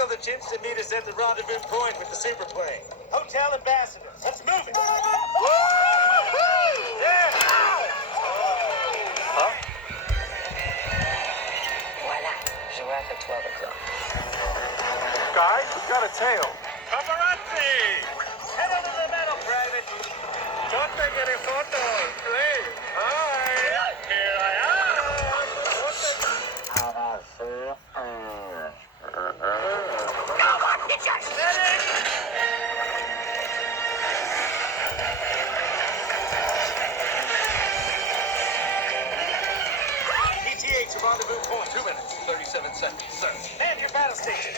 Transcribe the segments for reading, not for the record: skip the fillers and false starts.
Signal the chips to meet us at the rendezvous point with the superplane. Hotel Ambassador. Let's move it. Yeah. Huh? Voila. Je work at 12 o'clock. Guys, we've got a tail. Paparazzi! Head over the metal, Private. Don't take any photos, please. Hi. Here I am. Come on, bitches! ETA to rendezvous point. 2 minutes, 37 seconds, sir. Man your battle station.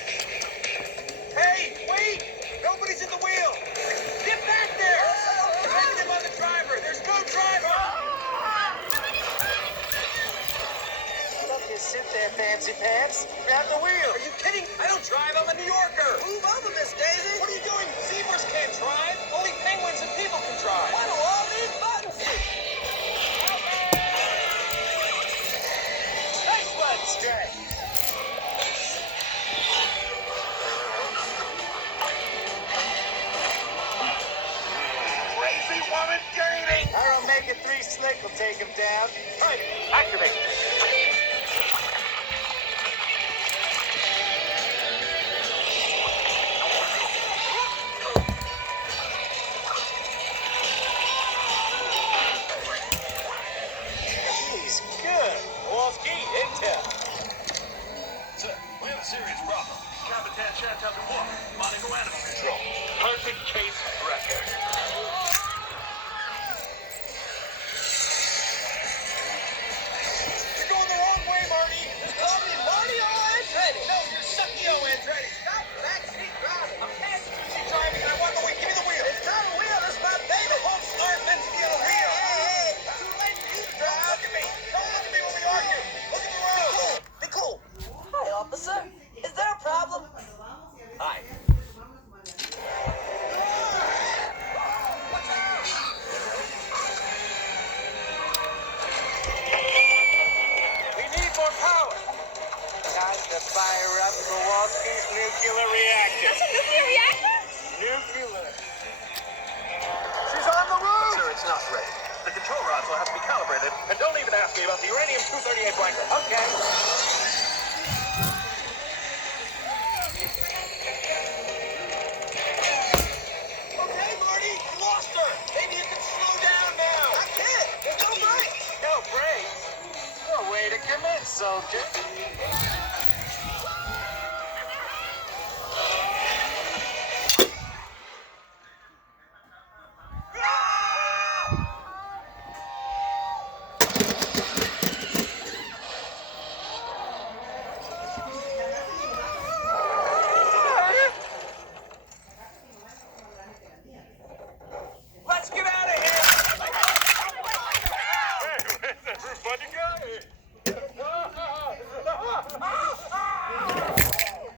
Hey, wait! Nobody's in the wheel! Get back there! Negative on the driver! There's no driver! Don't just sit there, fancy pants. Grab the wheel. Are you kidding? I don't drive. I'm a New Yorker. Move over, Miss Daisy. What are you doing? Zebras can't drive. Only penguins and people can drive. What do all these buttons do? Nice one, Stray. Crazy woman gaining! Arrow Maker 3 Slick will take him down. Private, activate. He's good. Kowalski, intel. Sir, we have a serious problem. Capitan Chantal Dubois, Monaco Animal Control. Perfect case record. You're going the wrong way, Marty. Just call me Marty O. Andretti. No, you're Sucky O. Andretti. Stop backseat driving. I'm passenger seat driving and I want the wheel. Give me the wheel. It's not a wheel. It's my baby. The pumps aren't meant to be on a wheel. Hey, it's too late for you to drive. Don't look at me. Don't look at me when we argue. Look at the road. Be cool. Hi, officer. Is there a problem? Hi. We need more power. Time to fire up Kowalski's nuclear reactor. That's a nuclear reactor? Nuclear. She's on the roof. Sir, it's not ready. The control rods will have to be calibrated. And don't even ask me about the uranium-238 blanket. Okay. Okay, Marty, you lost her. Maybe you can slow down now. I can't. There's no brakes. No brakes? No way to commit, soldier.